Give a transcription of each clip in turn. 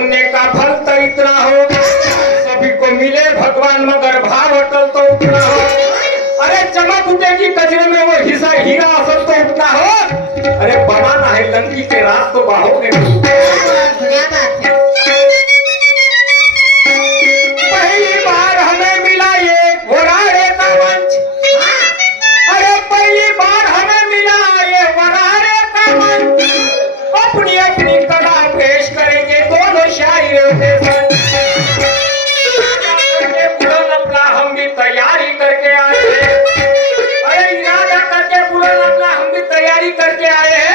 पुण्य का फल तो इतना हो, सभी को मिले भगवान मगर भाव अटल तो उतना हो। अरे चमक उठेगी कचरे में वो हिस्सा हीरा असल तो उतना हो। अरे बनाना है लंकी के रात तो बाहोगे पहली बार हमें मिला ये वराड़े का मंच। अरे पहली बार हमें मिला ये वराड़े का मंच। अपनी अपनी कला पेश करेंगे दोनों शायरों के संग। अपना हम भी तैयारी करके आए हैं। अरे इरादा करके बुलाना अपना हम भी तैयारी करके आए हैं।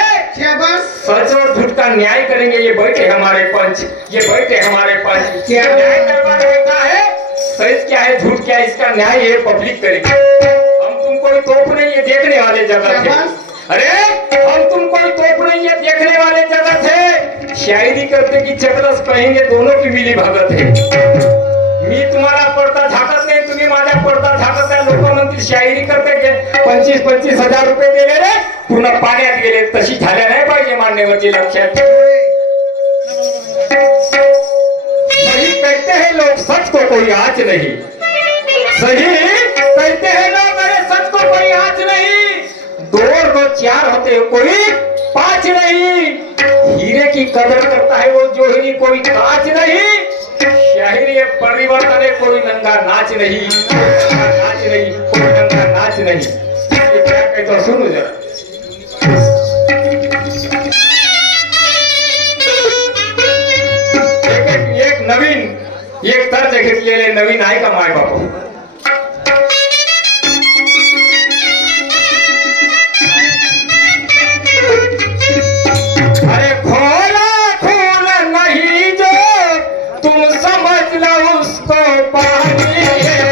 सच और झूठ का न्याय करेंगे ये बैठे हमारे पंच, ये बैठे हमारे पंच। क्या न्याय करवा रहता है, सच क्या है झूठ क्या है इसका न्याय ये पब्लिक करेगी। हम तुम कोई तोप नहीं है देखने वाले जगत है। अरे हम तुम कोई तोप नहीं है देखने वाले जगत है। शायरी करते की चकरस कहेंगे दोनों की मिली भगत है। मी तुम्हाला पडता झाकत नाही, तुम्ही माझ्या पडता झाकत आहे। लोक म्हणतील शायरी करते 25-25 हजार रुपये दिले रे, पूर्ण पाण्यात गेले। तशी झाल्या नाही पाहिजे मान्यवरची लक्षात। सही कहते हैं लोग सच को कोई आँच नहीं, सही कहते हैं लोग अरे सच को कोई आँच नहीं। दो और दो चार होते कोई पांच नहीं। हीरे की कदर करता है वो जोहरी कोई कांच नहीं। शायरी परिवर्तन है कोई नंगा नाच नहीं, नाच नहीं कोई नंगा नाच नहीं। ये क्या कहता सुनो जरा। एक नवीन एक तर्ज घेतलेले नवीन आहे का माय बापू। अरे खोला खोल नहीं जो तुम समझ लो उसको पानी है।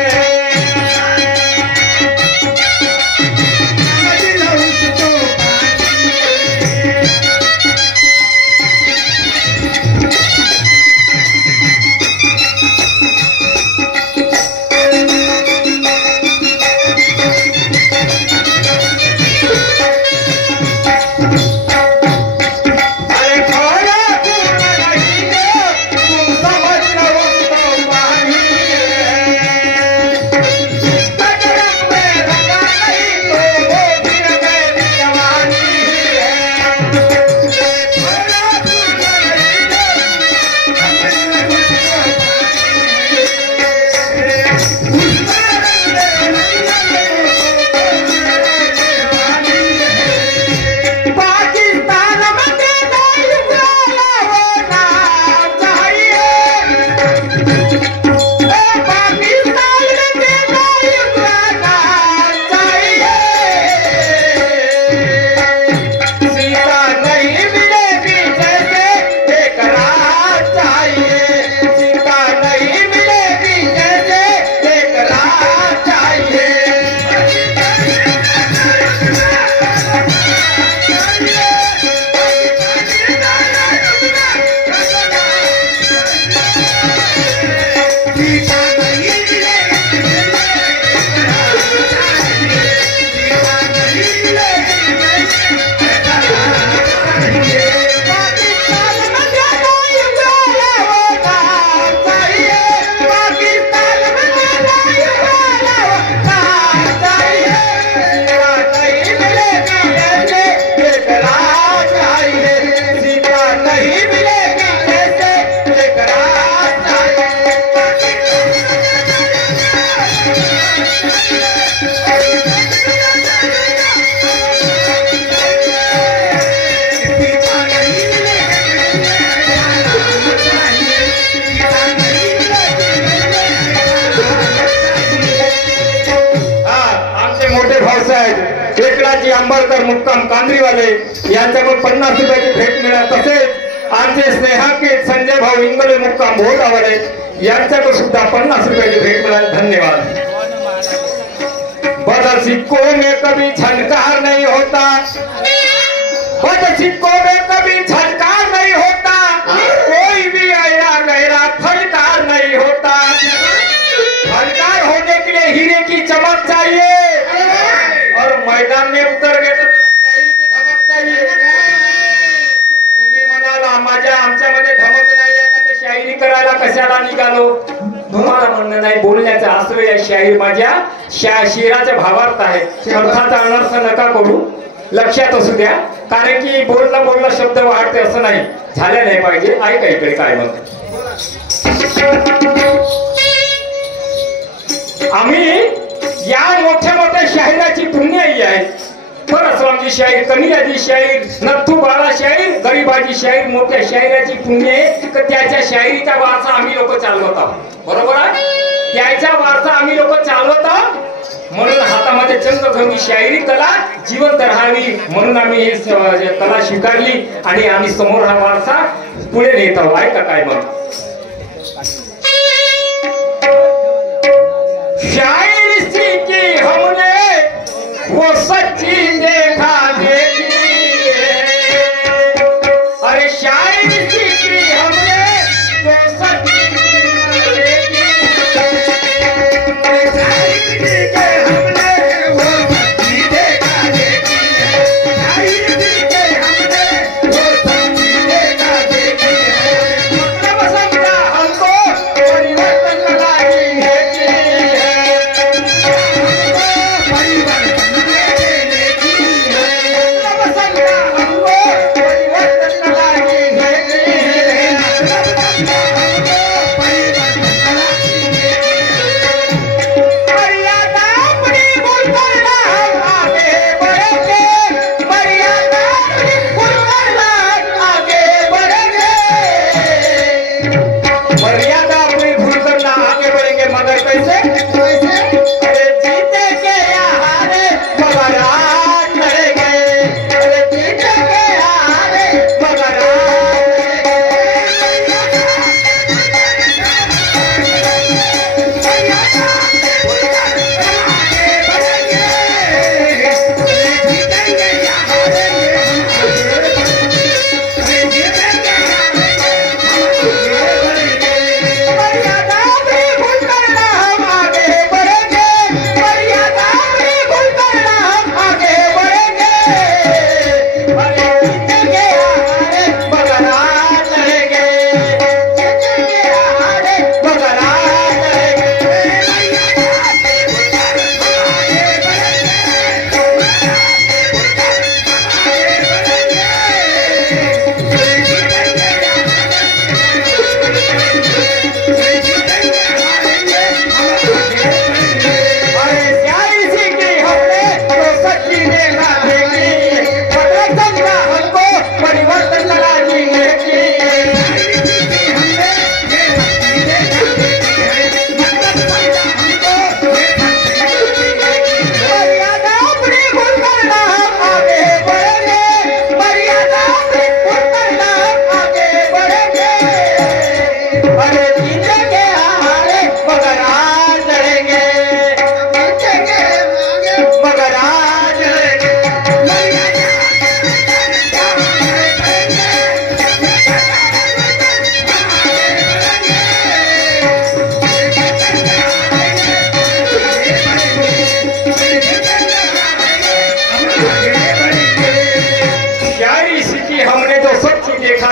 एकनाथजी आंबळकर मुक्काम कांद्रीवाले यांच्याकडून 50 रुपयाची भेट मिळाली। तसेच आमचे स्नेहाके संजय भाऊ इंगळे मुक्काम भोगावाले यांच्याकडून सुद्धा 50 रुपयाची भेट मिळाली। धन्यवाद। बदल सिक्कों में कभी झनकार नहीं होता, बदल सिक्कों में कभी झनकार नहीं होता, कोई भी ऐरा गहरा फनकार नहीं होता। फनकार होने के लिए हीरे की चमक चाहिए और मैदान में उतर गए तो धमक चाहिए। तुम्ही म्हणाला माझ्या आमच्यामध्ये धमक नाही आहे का, तर शायरी करायला कशाला निघालो? तुम्हाला म्हणणं नाही, बोलण्याचा आश्रय या शाहीर माझ्या शिराच्या भावार्थ आहे. अर्थाचा अनर्थ नका करू, लक्षात असू द्या. कारण की बोलला शब्द वाढते असं नाही, झाल्या नाही पाहिजे. ऐका इकडे काय म्हणतो. आम्ही या मोठ्या मोठ्या शाहिराची पुण्याई आहे. परसरामची शाहीर, कनियाची शाहीर, नथू बाळा शाहीर, गरीबाची शाहीर, मोठ्या शाहिराची पुण्य आहे. तर त्याच्या शाहिरीचा वारसा आम्ही लोक चालवत आहोत. बरोबर आहे, त्याचा वारसा आम्ही लोक चालवत आहोत. म्हणून हातामध्ये चंद्रभंगी शाहिरी कला जिवंत राहावी म्हणून आम्ही ही कला स्वीकारली आणि आम्ही समोर हा वारसा पुढे नेत आहोत. ऐका काय मग. शायरी सीखी हमने वो सच्ची देखा देखी. अरे शायरी सीखी हमने वो सच्ची देखी. शायरी सीखे हमने वो सच्ची देखा देखी. शायरी सीखे हमने वो सच्ची देखा देखी. मतलब समझा हमको परिवर्तन लगाई है.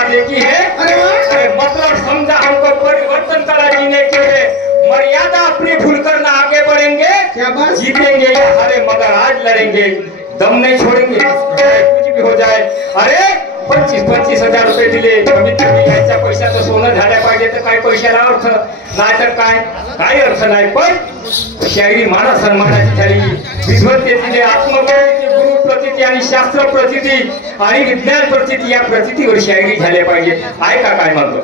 देखी है. मतलब समझा हमको परिवर्तन करा जीने के लिए. मर्यादा अपनी भूलकर ना आगे बढ़ेंगे, जीतेंगे या हारे मगर आज लड़ेंगे. दम नहीं छोड़ेंगे, कुछ भी हो जाए. अरे 25,000 रुपये दिले, कमीत कमी याच्या पैशाचं सोनं झाल्या पाहिजे तर काय पैशाला अर्थ नाही तर काय अर्थ नाही. पण शायरी माना सन्मानाची झाली. विद्वत्तेची आत्मप्रचिती, गुरु प्रचिती आणि शास्त्र प्रचिती आणि विज्ञान प्रचिती या प्रचितीवर शायरी झाल्या पाहिजे. ऐका काय म्हणतो.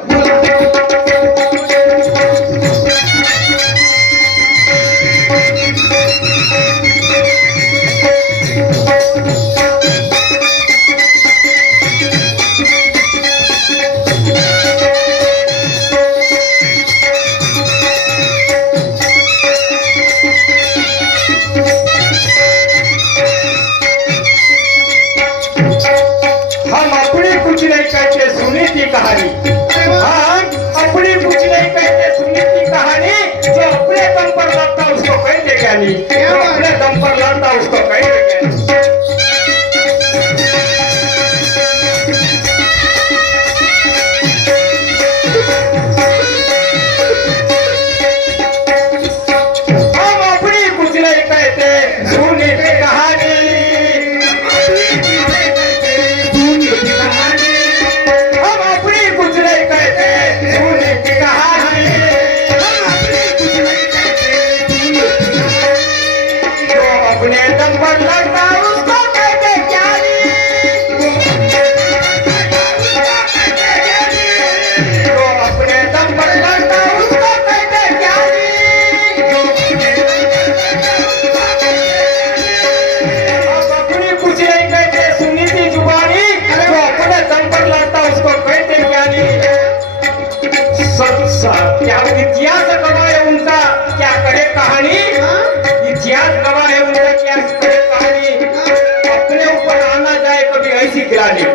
हम अपनी कुछ नहीं कहते, सुनी थी कहानी. क्या इतिहास गवाह है उनका, क्या कहे कहानी, इतिहास गवाह है उनका, क्या कहे कहानी। अपने ऊपर आना जाए कभी ऐसी गिरानी।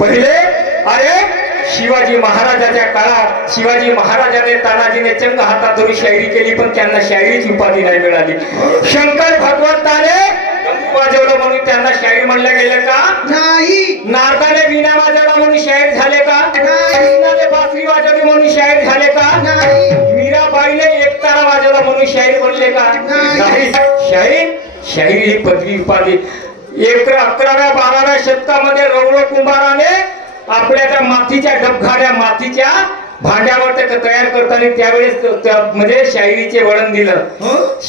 पहिले अरे शिवाजी महाराजाच्या काळात शिवाजी महाराजाने तानाजीने चंग हातात धरून शायरी केली, पण त्यांना शायरीची उपाधी नाही मिळाली। शंकर भगवंताने वाजवलं म्हणून त्यांना शाहीर म्हणलं गेलं का नाही? नारदाने वीणा वाजवला म्हणून शाहीर झाले का नाही? कृष्णाने बासरी वाजवली म्हणून शाहीर झाले का नाही? मीराबाईने एकतारा वाजवला म्हणून शाहीर बनले का नाही? शाहीर ही पदवी उपाधी 11व्या-12व्या शतकामध्ये रवळ कुंभाराने आपल्या त्या मातीच्या डबघाऱ्या मातीच्या भांड्यावर ते तयार करताना त्यावेळेस म्हणजे शायरीचे वळण दिलं,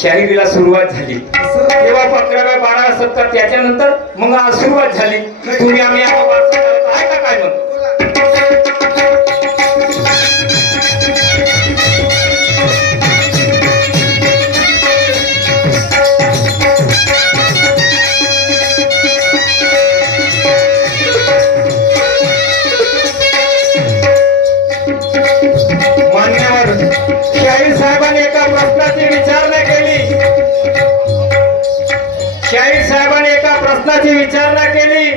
शायरीला सुरुवात झाली। तेव्हा 11व्या-12व्या शतकात त्याच्यानंतर मग सुरुवात झाली। तुम्ही आम्ही आहे का काय मग शाहीर साहेबांनी एका प्रश्नाची विचारणा केली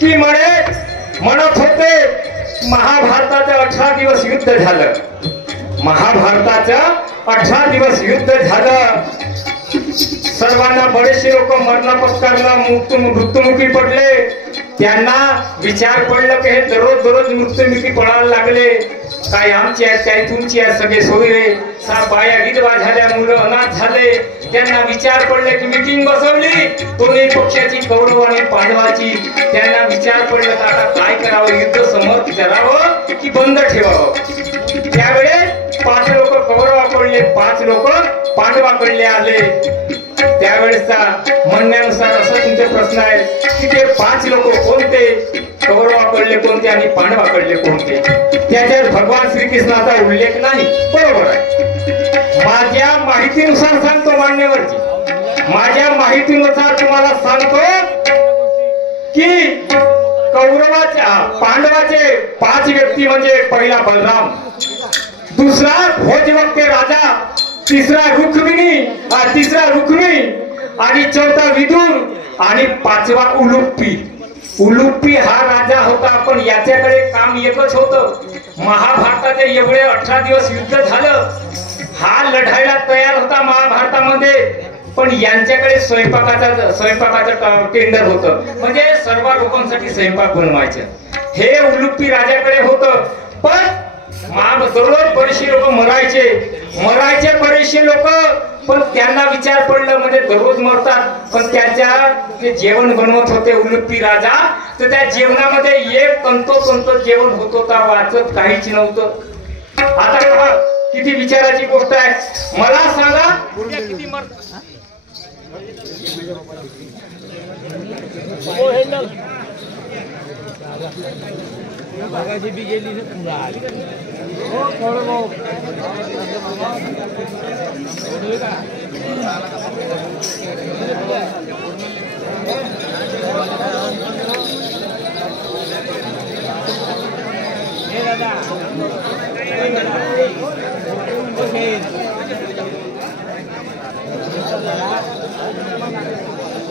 की म्हणत होते महाभारताचं 18 दिवस युद्ध झालं, महाभारताचं 18 दिवस युद्ध झालं, सर्वांना बरेचसे लोक मरण पत्करला मृत्युमुखी पडले। त्यांना विचार पडलं की हे दररोज मृत्युमुखी पडायला लागले, काय आमची आहेत काय तुमची आहेत, सगळे सोयरे बाया विधवा झाल्या, मुलं अनाथ झाले। त्यांना विचार पडले की मीटिंग बसवली दोन्ही पक्षाची, कौरव आणि पांडवाची। त्यांना विचार पडलं की आता काय करावं, युद्ध समोर करावं की बंद ठेवावं। त्यावेळेस 5 लोक कौरवाकडले 5 लोक पांडवाकडले आले। त्यावेळेसचा म्हणण्यानुसार असा तुमचे प्रश्न आहे की ते 5 लोक कोणते, कौरवाकडले कोणते आणि पांडवाकडले कोणते? त्याच्यात भगवान श्रीकृष्णाचा उल्लेख नाही, बरोबर आहे। माझ्या माहितीनुसार सांगतो मान्यवरची, माझ्या माहितीनुसार तुम्हाला सांगतो की कौरवाच्या पांडवाचे 5 व्यक्ती म्हणजे पहिला बलराम, दुसरा भोजवक्ते राजा, तिसरा रुक्मिणी आणि चौथा विदुर आणि 5वा उलुप्पी हा राजा होता। पण याच्याकडे काम एकच होतं, महाभारताचे एवढे 18 दिवस युद्ध झालं, हा लढायला तयार होता महाभारतामध्ये, पण यांच्याकडे स्वयंपाकाचं टेंडर होतं, म्हणजे सर्व लोकांसाठी स्वयंपाक बनवायचे. हे उलुप्पी राजाकडे होतं. पण दररोज बरेचसे लोक मरायचे बरेचसे लोक. पण त्यांना विचार पडलं, म्हणजे दररोज मरतात, पण त्याच्या जे जेवण बनवत होते उलुप्पी राजा, तर त्या जेवणामध्ये एक तंतोतंत जेवण होत होता, वाचत काहीच नव्हतं. आता किती विचाराची गोष्ट आहे. मला सांगा किती भी गेली पूरा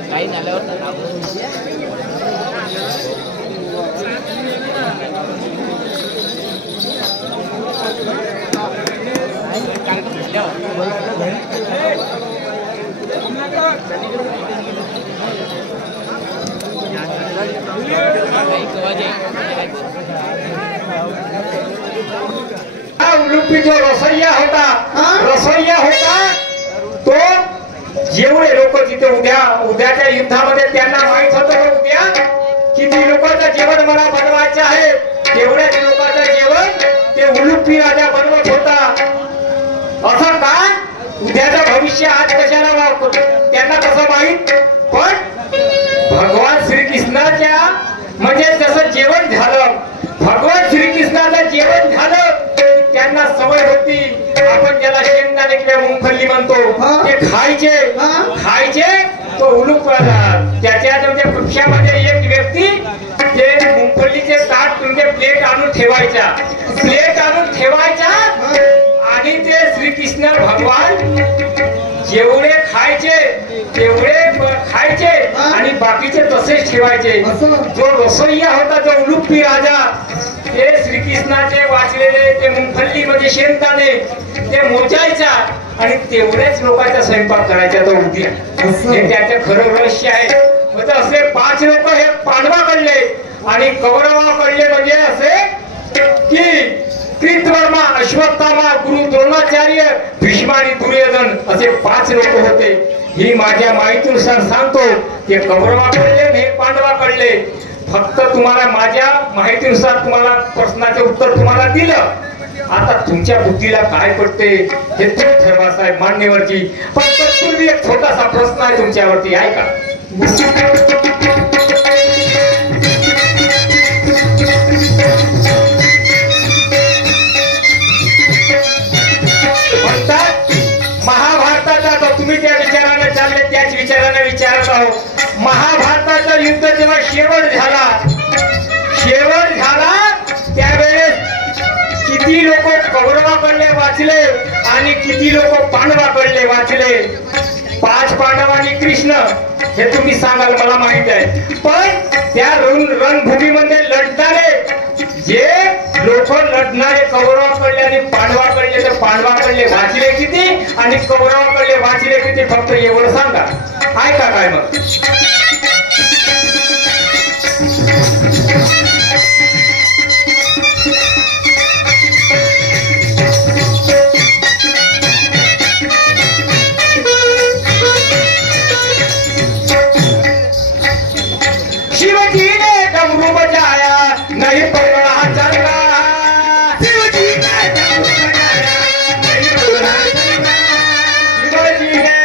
काही झाल्यावर उलुप्पी जो रसोईया होता तो जेवढे लोक तिथे उद्याच्या युद्धामध्ये त्यांना माहित होतं उद्या किती लोकांचं जेवण मला बनवायचं आहे, तेवढ्याच लोकांचं जेवण ते उलुप्पी राजा बनवत होता. असं काय उद्याचं भविष्य आज कशाला त्यांना कसं माहित. पण भगवान श्रीकृष्णाच्या म्हणजे जसं जेवण झालं, भगवान श्रीकृष्णाचं जेवण झालं, त्यांना सवय होती, आपण ज्याला शेंगदाणे किंवा मुंगफल्ली म्हणतो, ते खायचे. तो उलुप त्याच्या वृक्षामध्ये एक व्यक्ती ते मुंगफल्लीचे ताट तुमचे प्लेट आणून ठेवायचा आणि ते श्रीकृष्ण भगवान जेवढे खायचे तेवढे खायचे आणि बाकीचे तसेच ठेवायचे. जो रसोईया होता, जो उलुप्पी राजा, ते श्रीकृष्णाचे वाचलेले ते मुंगफल्ली म्हणजे शेंगदाणे ते मोजायचा आणि तेवढ्याच लोकांचा स्वयंपाक करायचा तो उद्या. हे त्याचं खरं रहस्य आहे. म्हणजे असे 5 लोक हे पांडवाकडले आणि कौरवाकडले म्हणजे असे की कृतवर्मा, अश्वत्थामा, गुरु द्रोणाचार्य, भीष्म आणि दुर्योधन असे 5 लोक होते. ही माझ्या माहितीनुसार सांगतो. ते कौरवाकडले हे पांडवाकडले. फक्त तुम्हाला माझ्या माहितीनुसार तुम्हाला प्रश्नाचे उत्तर तुम्हाला दिलं. आता तुमच्या बुद्धीला काय पडते हे तुम्ही ठरवा साहेब मान्यवरची. पण तत्पूर्वी एक छोटासा प्रश्न आहे तुमच्यावरती, ऐका. महाभारताचा तुम्ही त्या विचाराने चालले त्याच विचाराने विचारत आहोत. महाभारताचा युद्ध जेव्हा शेवट झाला त्यावेळेस किती लोक कौरवाकडले वाचले आणि किती लोक पांडवाकडले वाचले. 5 पांडव आणि कृष्ण हे तुम्ही सांगाल, मला माहित आहे. पण त्या रणभूमीमध्ये लढणारे जे लोक लढणारे कौरवाकडले आणि पांडवाकडले, तर पांडवाकडले वाचले किती आणि कौरवाकडले वाचले किती, फक्त एवढं सांगा. ऐका काय मग. शिवजी ने डमरू बजाया नहीं पकड़ा चलना, शिवजी ने डमरू बजाया नहीं पकड़ा चलना, शिवजी ने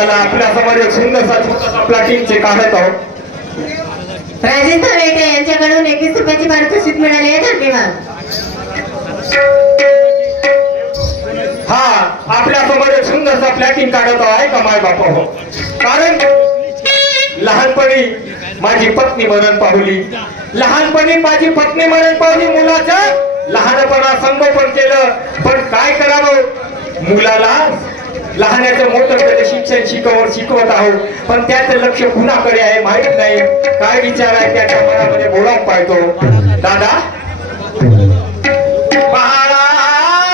चला आपल्या समोर एक सुंदरसा छोटासा प्लॅटिंगचे काढत आहोत. राजेंद्र रेटे यांच्याकडून 21 रुपयाची पारितोषिक मिळाली आहे. धन्यवाद. हा आपल्या समोर एक सुंदरसा प्लॅटिंग काढत आहे का माय बापा हो. कारण लहानपणी माझी पत्नी मरण पावली. लहानपणी माझी पत्नी मरण पावली. मुलाचं लहानपणा संगोपन केलं. पण काय करावं, मुलाला लहानाचं मोठं कधी शिक्षण शिकवत आहोत. पण त्याचं लक्ष कुणाकडे आहे माहित नाही. काय विचार आहे त्याच्या मनामध्ये बोलावून पाहतो. दादा बाळा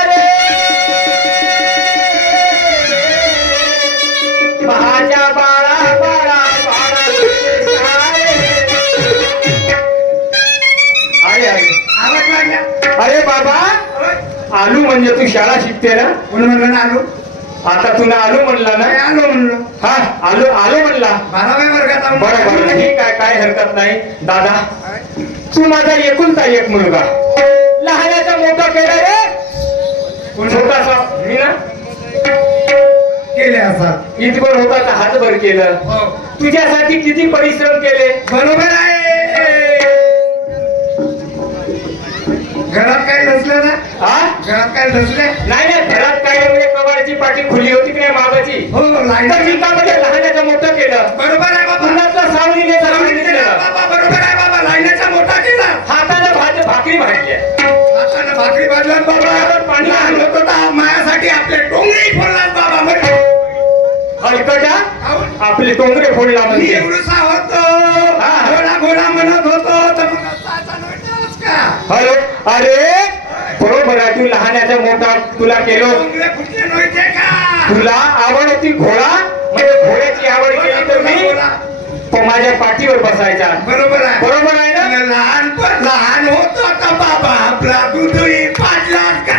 रे माझ्या बाळा बाळा बाळा अरे अरे आवाज वाढला. अरे बाबा आलू म्हणजे तू शाळा शिकते ना. कोण म्हणलं ना आलो. आता तुला आलू म्हणला ना. काय आलो म्हणलो. हा आलू आलू म्हणला. 12व्या वर्गात आलो. बरोबर ठीक आहे काय हरकत नाही. दादा तू माझा एकुलता एक मुलगा. लहानाचा मोठा केला रे. छोटासा मी ना केले असा. इथभर होता तर हातभर केलं. हो. तुझ्यासाठी किती परिश्रम केले. बरोबर आहे. घरात काय नसलं ना. हा घरात काय नसले. नाही नाही घरात काय म्हणजे कबाडाची पाठी खुली होती की नाही मागाची. हो लाईन. तर चिंतामध्ये लहानाचं मोठं केलं. बरोबर आहे बाबा. पुण्यातलं सावलीने लाईन केलं बाबा. बरोबर आहे बाबा. लाईनाचा मोठा केला. हाताला भाकरी भाजल्या. हाताने भाकरी भाजला बाबा. पाणी लहान होतो तर माझ्यासाठी आपले टोंगरे फोडलात बाबा. म्हणजे हलकटा आपले टोंगरे फोडला मी म्हणजे एवढूसा होतो. हा. घोडा घोडा म्हणत होतो तर मग असा नव्हताच का. हॅलो अरे बरोबर आहे. तू लहानाचा मोठा तुला केलो. टोंगरे फुटले नव्हते का. तुला आवड होती घोडा म्हणजे घोड्याची आवड केली तर मी माझ्या पाठीवर बसायचा. बरोबर आहे. बरोबर आहे ना. लहानपण लहान होतो तर बाबा आपला दूधही पाजला का.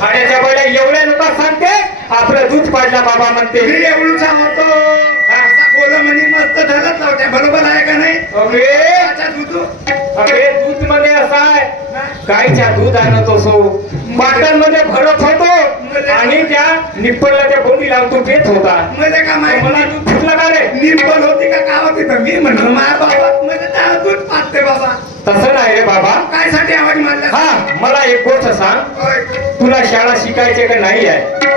खाण्याच्या बैला एवढ्या लोक सांगते आपलं दूध पाडला बाबा म्हणते. मी एवढूचा होतो. असा कोलं म्हणे मस्त धरत नव्हत्या. बरोबर आहे का नाही. अरे दूध अरे दूध मध्ये असा आहे गाईच्या दूध आणत असो बाटलमध्ये भरत होतो आणि त्या निप्पलला त्या बोंडी लावून तो पेत होता. मध्ये का मला माहिती दूध फुटलं का रे. निप्पल होती का होती तर मी म्हणलं माझ्या बाबा मध्ये त्याला दूध पाजते बाबा. तसं नाही रे बाबा. काय साठी आवाज मारला. हा मला एक गोष्ट सांग. होय. तुला शाळा शिकायची का नाही आहे.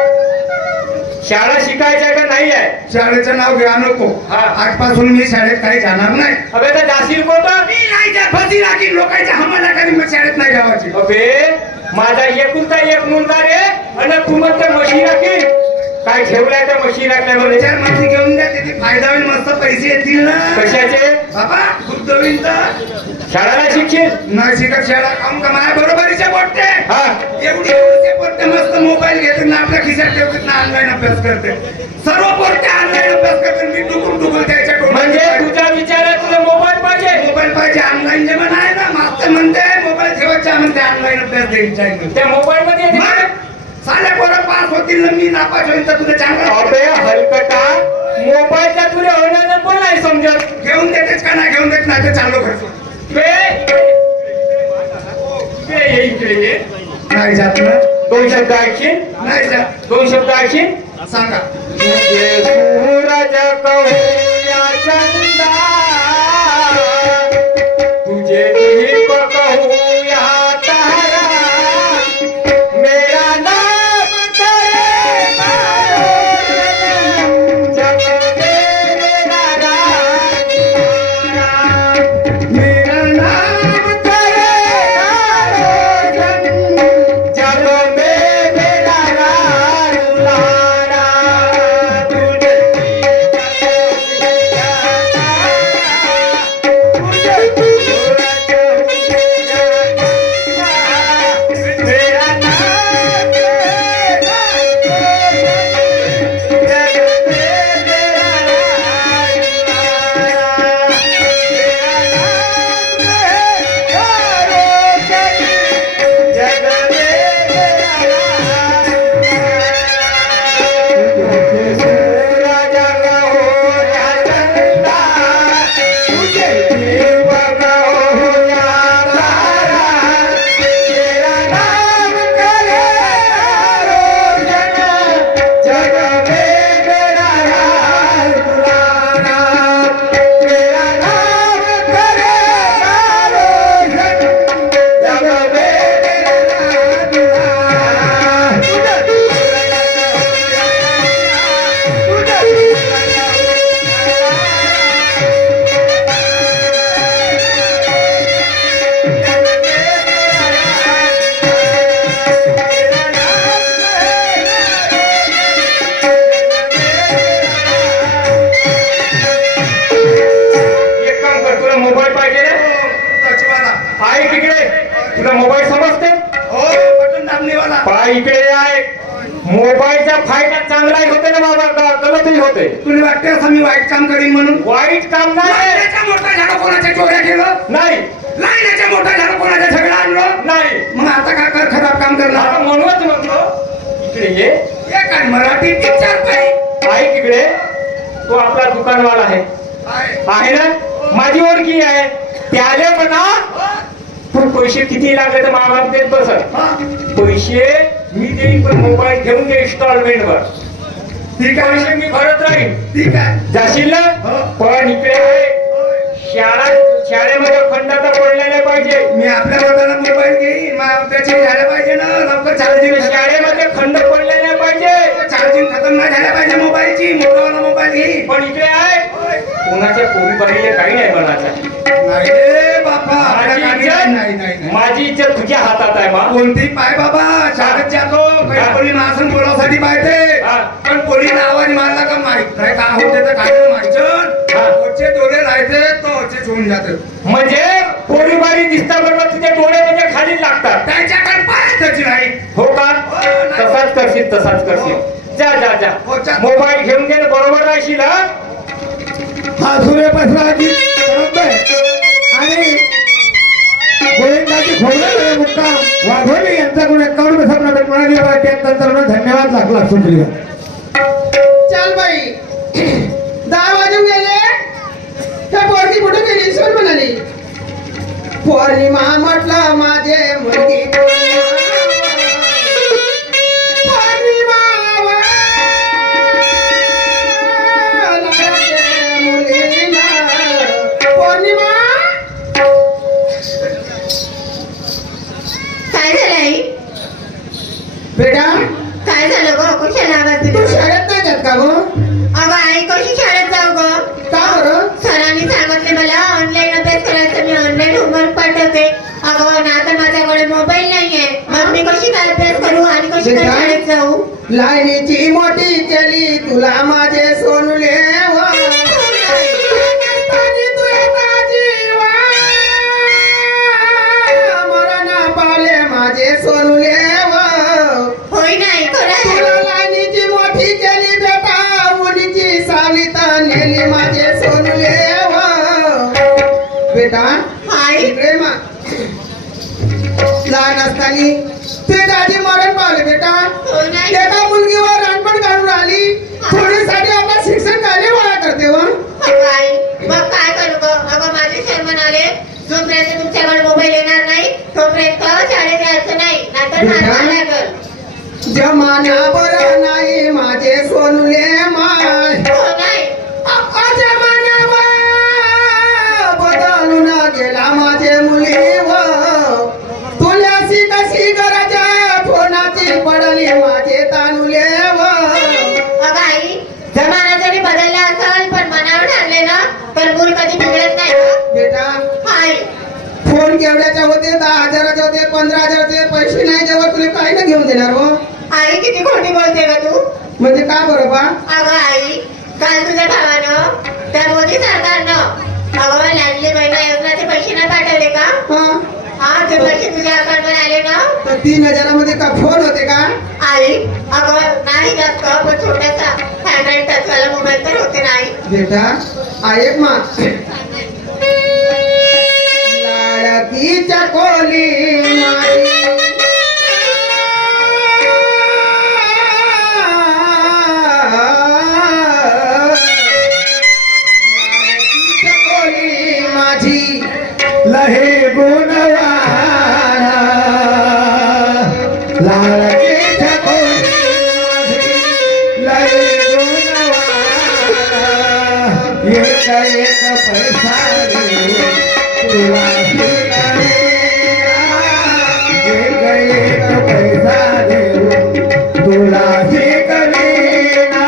शाळा शिकायची का नाही आहे. शाळेचं नाव घ्या नको. हा. आजपासून मी शाळेत काही जाणार नाही. अबे तर जाशील कोणतं. मी नाही जात. फसी राखी लोकांच्या हमाला कधी मग शाळेत नाही जावायची. अबे माझा एकुलता एक मुलगा रे आणि तू म्हणते मशीन राखील. काय ठेवलाय त्या मशीन राखल्यामध्ये. चार माणसं घेऊन द्या. त्याचे फायदा होईल. मस्त पैसे येतील ना. कशाचे. बाबा दूध होईल तर शाळेला शिकशील. नाही शिकत शाळा काम कमाय बरोबरीचे बोलते. हा एवढे पोरते मस्त मोबाईल घेते ना आपल्या खिशात ठेवतात ना ऑनलाईन अभ्यास करते. सर्व पोरते ऑनलाईन अभ्यास करते. मी डुकून त्याच्या म्हणजे तुझा विचार आहे तुला मोबाईल पाहिजे. मोबाईल पाहिजे. ऑनलाईन जेवण आहे ना मास्तर म्हणते मोबाईल ठेवायचा म्हणते ऑनलाईन अभ्यास द्यायचा आहे. त्या मोबाईल मध्ये येते. साऱ्या पोरं पास होतील ना मी नापास होईल तर तुला चांगलं. अबे हलकटा मोबाईलच्या तुला होण्याचं पण नाही समजत. घेऊन देतेच का नाही घेऊन देत नाही ते चालू करतो. इकडे ये. नाही जात ना. दोन शब्द ऐकशील. नाही जात. दोन शब्द ऐकशील. सांगा. सूरज कहूया चंदा तुझे दीप कहूया तारा मेरा नाम करेगा जग मेरा मेरा नाम करेगा जग में मेरा लारा तुझे तुला मोबाईल समजते? हो बटन दाबणीवाला. पहा इकडे आहे. मोबाईलचा फायदा चांगलाही होते ना बाबा, गलतही होते. तुला वाटते असं मी वाईट काम करीन म्हणून? वाईट काम नाही. लाईनाच्या मोठा झाडं कोणाच्या चोऱ्या केलं नाही. लाईनाच्या मोठा झाडं कोणाच्या झगडा आणलं नाही. मग आता काय कर खराब काम करणार? आता म्हणूनच म्हणतो इकडे ये. हे काय मराठी पिक्चर पाहिजे आहे तिकडे. तो आपला दुकानवाला आहे आहे ना, माझी ओळखी आहे. त्याला म्हणा पण पैसे किती लागले तर मागाप देत बसत. पैसे मी देईन पण मोबाईल घेऊन घे इन्स्टॉलमेंट वर. ठीक आहे पैसे मी भरत राहीन. ठीक आहे. जाशील ना? पण इकडे शाळेमध्ये खंड तर पडलेले पाहिजे. मी आपल्या वर्गाला मोबाईल घेईन मग अभ्यास झाला पाहिजे ना. लवकर चार्जिंग शाळेमध्ये खंड पडलेले पाहिजे. चार्जिंग खतम नाही झाल्या पाहिजे मोबाईलची. मोठावाला मोबाईल घेईन. पण इकडे आहे कोणाच्या पोरी बारीले काही नाही बनायचं. नाही रे बाबा. माझी माझी इज्जत तुझ्या हातात आहे मा. कोणती पाय बाबा शाळेत जातो कोणी मासन बोलावसाठी पाहिजे पण कोणी नावाने मारला का माहित नाही का होते तर काय माहिती डोळे राहते तो होऊन जाते. म्हणजे पोरी बारी दिसता बरोबर तुझे डोळे म्हणजे खाली लागतात. त्यांच्याकडे पाहतच नाही. हो का? तसाच करशील तसाच करशील. जा जा जा मोबाईल घेऊन घे बरोबर राहशील. हा सूर्यप्रसादाची आणि गोविंदाची खोबरे मुक्काम वाघोली यांच्याकडून 51 पैसा प्रकट मिळाली. त्यानंतर धन्यवाद लागला सुप्रिया. चल बाई 10 वाजून गेले. त्या पोरगी कुठे गेली सर म्हणाली. पौर्णिमा म्हटलं माझे मुलगी पौर्णिमा मुलीला पौर्णिमा. काय झालं आई? बेटा काय झालं गो? कशाला आवाज दिला? शाळेत नाही जात का गो? अगं आई कशी शाळेत जाऊ ग? का बरं? सरांनी सांगितले मला ऑनलाईन अभ्यास करायचा. मी ऑनलाईन होमवर्क पाठवते. अगं ना तर माझ्याकडे मोबाईल नाहीये. मग मी कशी काय अभ्यास करू आणि कशी काय शाळेत जाऊ? लाईनीची मोठी केली तुला माझे सोनुले मरण पावले माझे सोनुले. होय नाही तुला लाईनीची मोठी केली बेटा मुलीची सावली तर नेली माझे सोनुले. बेटा इकडे लहान असताना ते दादी मरण पावले बेटा. एका मुलगीवर रानपण काढून राहिली. थोडीसाठी आपलं शिक्षण काय वाया करते व. मग काय करू ग? अगं माझे सर म्हणाले जोपर्यंत तुमच्याकडे मोबाईल येणार नाही तोपर्यंत शाळेत यायचं नाही नाहीतर जमाना बरं नाही माझे सोनुले माय. जमाना बदलून गेला माझे मुली व तुल्याशी कशी गरज फोनाची पडली माझे तानुले व. आई जमाना जरी बदलला असेल पण मनावर ठरले ना तर मूल कधी बिघडत नाही बेटा. हाय फोन केवढ्याचे होते? 10,000चे होते 15,000चे. पैसे नाही जेव्हा तुला काही ना घेऊन देणार हो. आई किती खोटी बोलते का तू? म्हणजे का बरं बा? अगं आई काल तुझ्या भावानं त्या मोदी सरकारनं अगं लाडली महिला योजनाचे पैसे नाही पाठवले का? हा ते पैसे तुझ्या अकाउंटवर आले ना? तर 3,000मध्ये का फोन होते का? आई अगं नाही जास्त पण छोट्यासा हँड्रेड टचवाला मोबाईल तर होते नाही बेटा. ऐक मा लाडकीच्या कोली माझी लहे गुणवाना लाडकीच्या कोली लहे गुणवाना. एक एक पैसा देऊ तुला शिकवेना. एक एक पैसा देऊ तुला शिकवेना.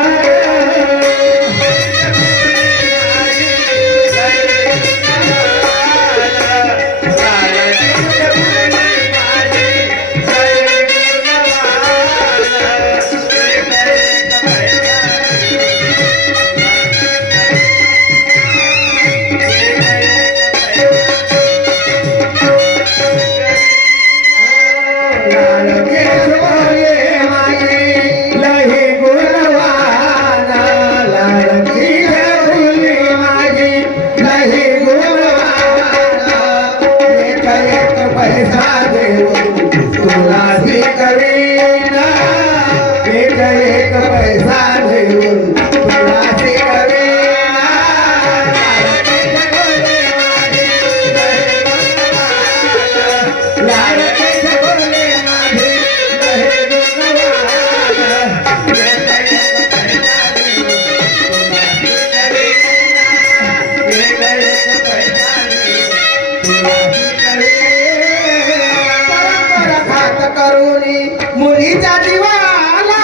परंपरा घात करुणी मुलीच्या जीवाला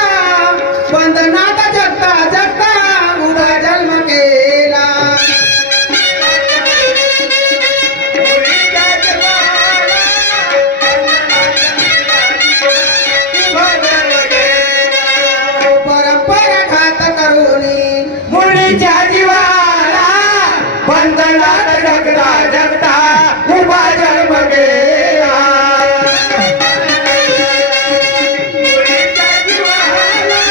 बंधनात जगता जगता उभा जन्म केला. परंपरा घात करुणी मुलीच्या जीवाला बंधनात जगता जगता उभा जन्म गेला. मुलीच्या जीवाला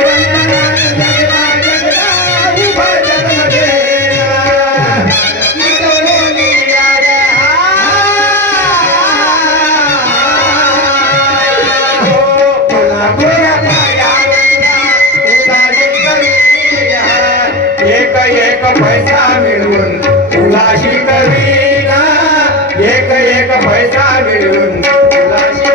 बंधनात जगता जगता उभा जन्म गेला. एक एक पैसा मिळवून तुलाशी करीना, एक एक पैसा मिळवून तुलाशी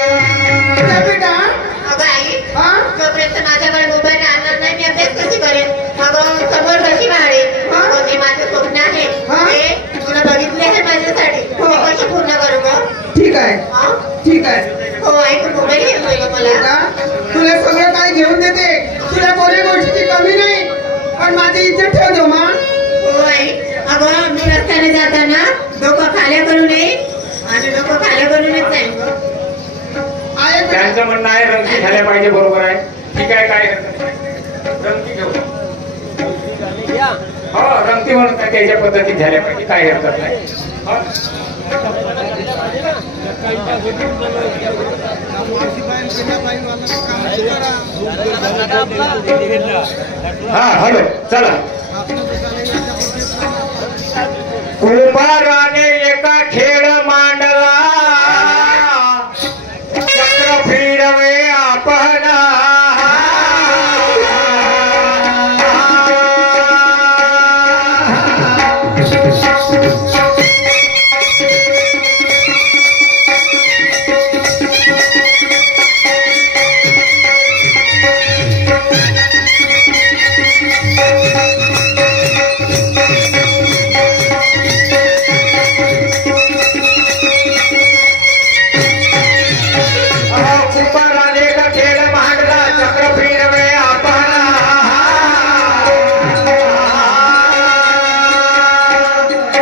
बेटा अगं आई, हा जोपर्यंत माझ्याकडे मोबाईल आणणार नाही मी अभ्यास कशी करेन? मग समोर कशी वाढेल? हा? मग जे माझं स्वप्न आहे हा? ते तुला बघितले आहे माझ्यासाठी हो. ते कशी पूर्ण करू गं? ठीक आहे हा? ठीक आहे हो आई, तू मोबाईल घेतोय गं मला. बेटा तुला सगळं काही घेऊन देते, तुला कोणी गोष्टीची कमी नाही, पण माझी इज्जत ठेव दो मा. हो आई, अगं मी रस्त्याने जाताना डोकं खाल्या करू नये आणि डोकं खाल्या करूनच जाईन गं. आहे बेटा. त्यांचं म्हणणं आहे रंगती झाल्या पाहिजे. बरोबर आहे. ठीक आहे. काय हरकत नाही. रंगती घेऊ. हो रंगती म्हणून काय त्याच्या पद्धतीत झाल्या पाहिजे. काय हरकत नाही. हो. हा हॅलो चला. कुंभाराने एका खेळ मांडला, चक्र फिरवे आपण. कुंभाराने एका खेळ मांडला, चक्र फिरवे आपण.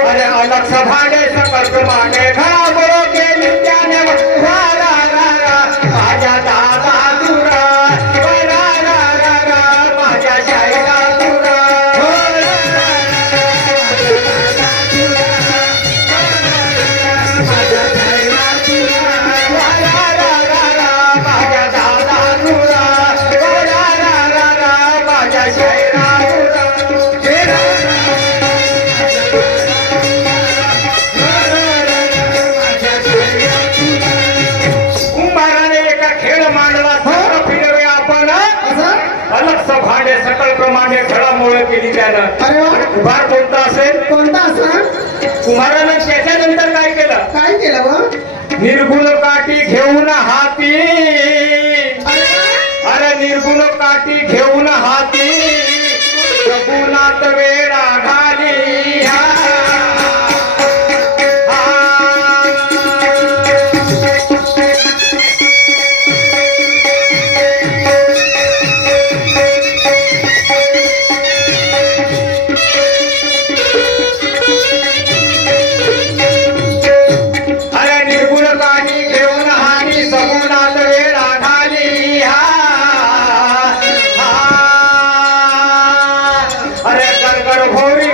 अरे अलग सभाने सकल प्रमाणे घाबरो केली त्याने रा रा रा रा माझ्या दादा तुरा रा रा रा रा माझ्या शाहीला तुरा माझ्या शाहीला तुरा रा रा रा रा माझ्या दादा तुरा रा रा रा रा माझ्या शाहीला कुंभाराने एका खेळ मांडला, चक्र फिरवे आपण. असं अलग सभाने सकल प्रमाणे घडामोड केली त्यानं. अरे वा, कुंभार कोणता असेल? कोणता असं कुंभारानं त्याच्यानंतर काय केलं? काय केलं व? निर्गुण काठी घेऊन हाती. अरे वा. अरे निर्गुण काठी घेऊन हाती, सगुणात वेळा घाली. हा. अरे निर्गुण काठी घेऊन हाती, सगुणात वेळा घाली. अरे गरगर भोरी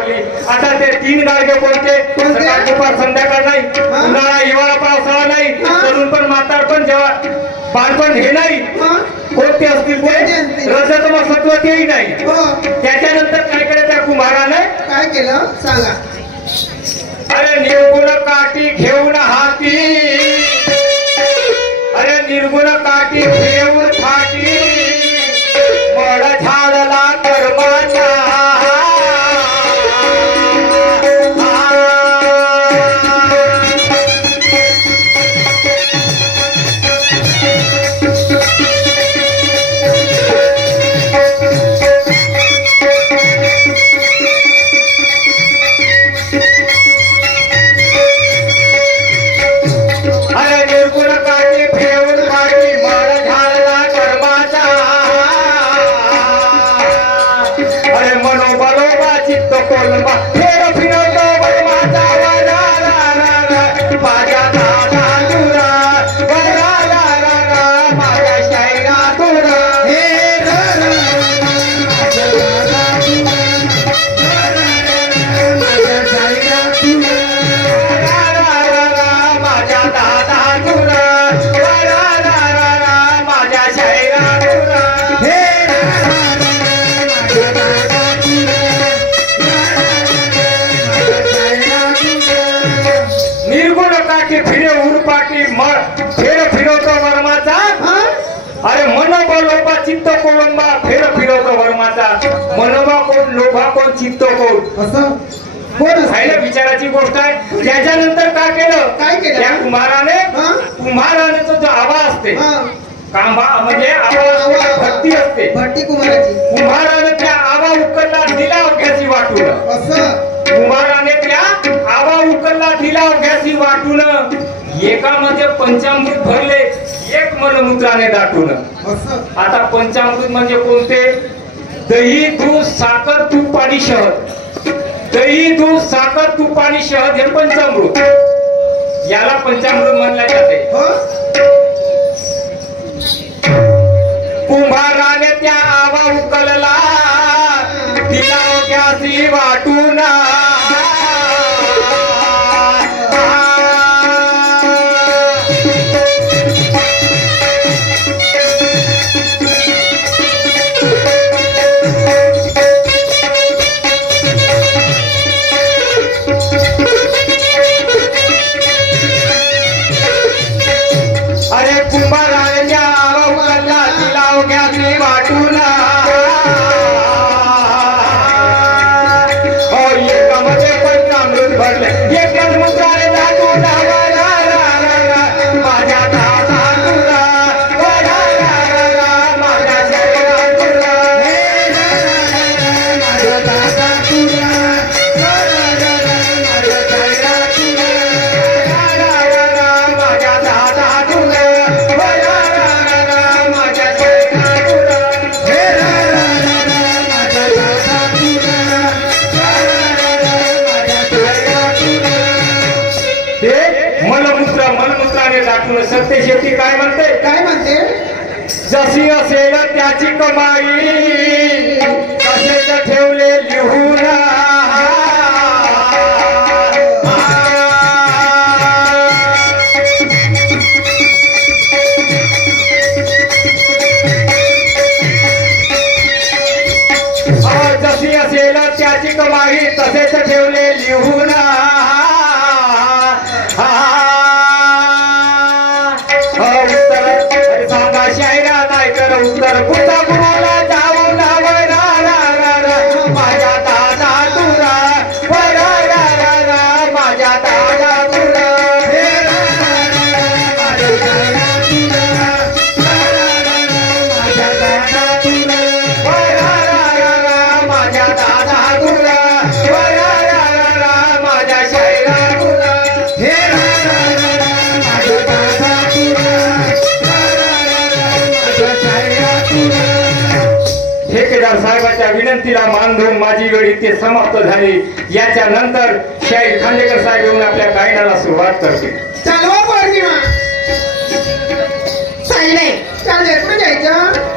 लागली. आता ते 3 गाडगे कोणते? कोणते? सकाळ दुपार संध्याकाळ नाही, उन्हाळा हिवाळा पावसाळा नाही, तरुण पण म्हातार पण जेव्हा बालपण हे नाही, कोणते असतील ते रजत व सत्व तेही नाही. त्याच्यानंतर काय केलं त्या कुंभाराने? काय केलं सांगा. अरे निर्गुण काठी घेऊन हाती, अरे निर्गुण काठी घेऊन फाटी, मळ झाडला कर्माचा. अरे मनोबा लोभा चित्त कोळंबा फेर फिरवतो वर्माचा. मनोबा कोण, लोभा कोण, चित्त कोण, असं कोण खायला विचाराची गोष्ट आहे. त्याच्यानंतर काय केलं? काय केलं? त्या कुंभाराने जो आवा असते, कांबा म्हणजे आवा भट्टी असते, भट्टी कुंभाराची. कुंभाराने त्या आवा उकलला दिला अवघ्याची वाटून. असं कुंभाराने त्या आवा उकलला दिला अवघ्याची वाटून. एकामध्ये पंचामृत भरले, एक मलमूत्राने दाटून. आता पंचामृत म्हणजे कोणते? दही, दूध, साखर, तूप आणि शहद. दही, दूध, साखर, तूप आणि शहद हे पंचामृत. याला पंचामृत म्हणले जाते. कुंभाराने त्या आवा उकलला दिला अवघ्याची वाटून. सत्य शेवटी काय म्हणते? काय म्हणते? जशी असेल त्याची कमाई, कसेच ठेवले लिहून. जशी असेल त्याची कमाई, तसेच ठेवले लिहून. उत्तर कुठा कुणाला जाऊ माझ्या दादा तुरा, माझ्या दादा तुरा, माझ्या दादा तुरा, माझ्या शायरा तुरा, ठेकेदार साहेबांच्या विनंतीला मान देऊन माझी वेळ इथे समाप्त झाली. याच्या नंतर शाहीर खांडेकर साहेब येऊन आपल्या गायनाला सुरुवात करते. चालवा पौर्णिमा. चालले कुठे जायचं?